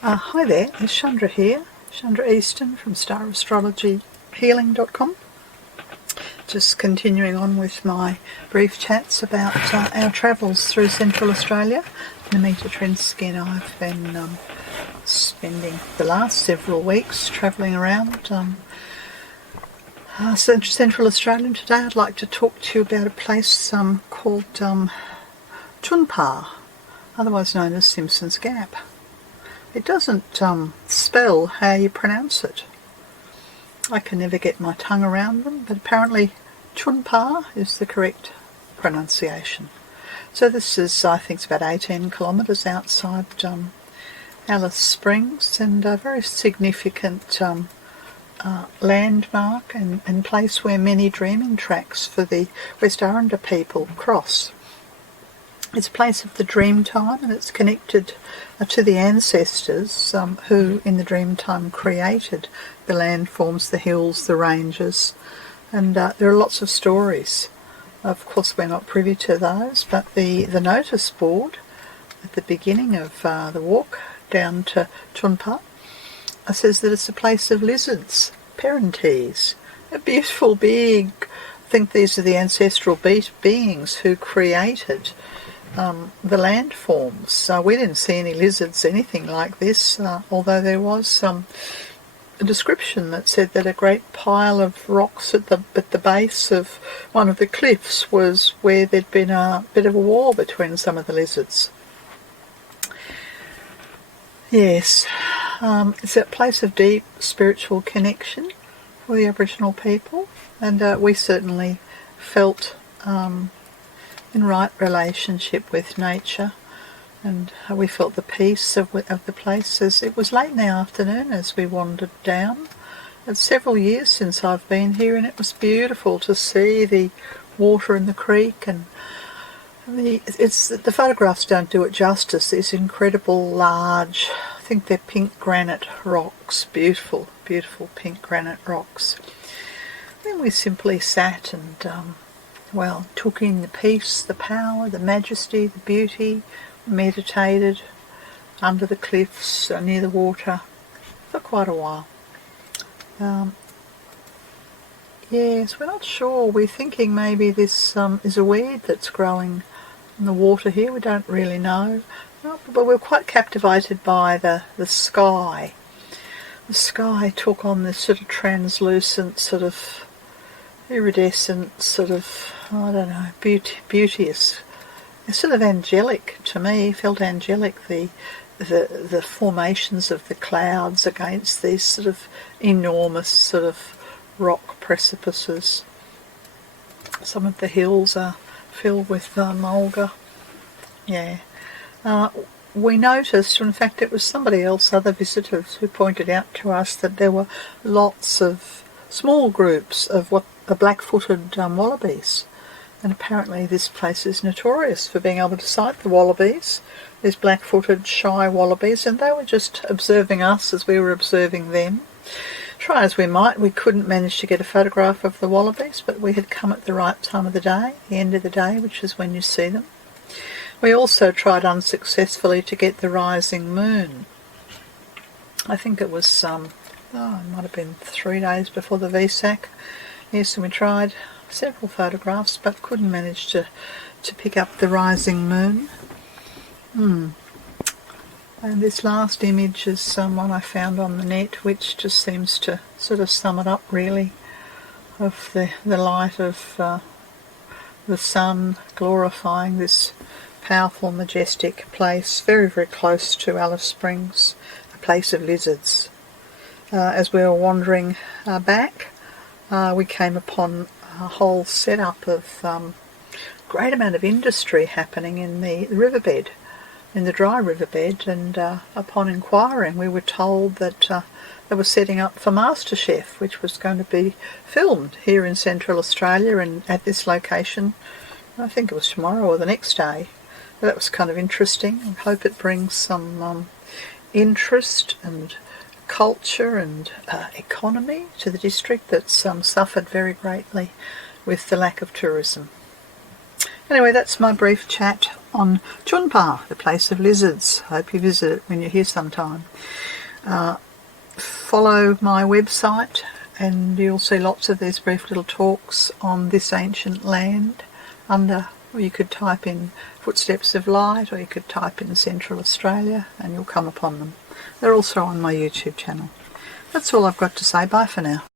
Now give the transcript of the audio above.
Hi there, it's Chandra here, Chandra Easton from StarAstrologyHealing.com. Just continuing on with my brief chats about our travels through Central Australia. Namita Trinsky and I have been spending the last several weeks travelling around Central Australia, and today I'd like to talk to you about a place called Tjunpe, otherwise known as Simpson's Gap. It doesn't spell how you pronounce it. I can never get my tongue around them, but apparently Tjunpe is the correct pronunciation. So this is, I think, it's about 18 kilometres outside Alice Springs, and a very significant landmark and place where many dreaming tracks for the West Arunda people cross. It's a place of the dream time, and it's connected to the ancestors who in the dream time created the landforms, the hills, the ranges, and there are lots of stories. Of course we're not privy to those, but the notice board at the beginning of the walk down to Tjunpe says that it's a place of lizards, parentes, a beautiful big, I think these are the ancestral beings who created the landforms. We didn't see any lizards, anything like this, although there was a description that said that a great pile of rocks at the base of one of the cliffs was where there'd been a bit of a war between some of the lizards. Yes, it's a place of deep spiritual connection for the Aboriginal people, and we certainly felt in right relationship with nature, and we felt the peace of the place. As it was late in the afternoon as we wandered down. It's several years since I've been here, and it was beautiful to see the water in the creek, and the photographs don't do it justice. These incredible large, I think they're pink granite rocks, beautiful, beautiful pink granite rocks. Then we simply sat and took in the peace, the power, the majesty, the beauty, meditated under the cliffs near the water for quite a while. Yes, we're not sure. We're thinking maybe this is a weed that's growing in the water here. We don't really know. But we're quite captivated by the sky. The sky took on this sort of translucent, sort of iridescent, sort of, I don't know, beauteous. It's sort of angelic to me. Felt angelic, the formations of the clouds against these sort of enormous sort of rock precipices. Some of the hills are filled with mulga. Yeah. We noticed, in fact it was somebody else, other visitors, who pointed out to us that there were lots of small groups of what are black-footed wallabies, and apparently this place is notorious for being able to sight the wallabies, these black-footed shy wallabies, and they were just observing us as we were observing them. Try as we might, we couldn't manage to get a photograph of the wallabies, but we had come at the right time of the day, the end of the day, which is when you see them. We also tried unsuccessfully to get the rising moon. I think it was it might have been 3 days before the VSAC. Yes, and we tried several photographs but couldn't manage to pick up the rising moon. And this last image is one I found on the net, which just seems to sort of sum it up really, of the light of the sun glorifying this powerful, majestic place, very, very close to Alice Springs, a place of lizards. As we were wandering back, we came upon a whole setup of great amount of industry happening in the riverbed, in the dry riverbed, and upon inquiring we were told that they were setting up for MasterChef, which was going to be filmed here in Central Australia and at this location. I think it was tomorrow or the next day. That was kind of interesting. I hope it brings some interest and culture and economy to the district that's suffered very greatly with the lack of tourism. Anyway, that's my brief chat on Tjunpe, the place of lizards. I hope you visit it when you're here sometime. Follow my website and you'll see lots of these brief little talks on this ancient land or you could type in Footsteps of Light, or you could type in Central Australia and you'll come upon them. They're also on my YouTube channel. That's all I've got to say. Bye for now.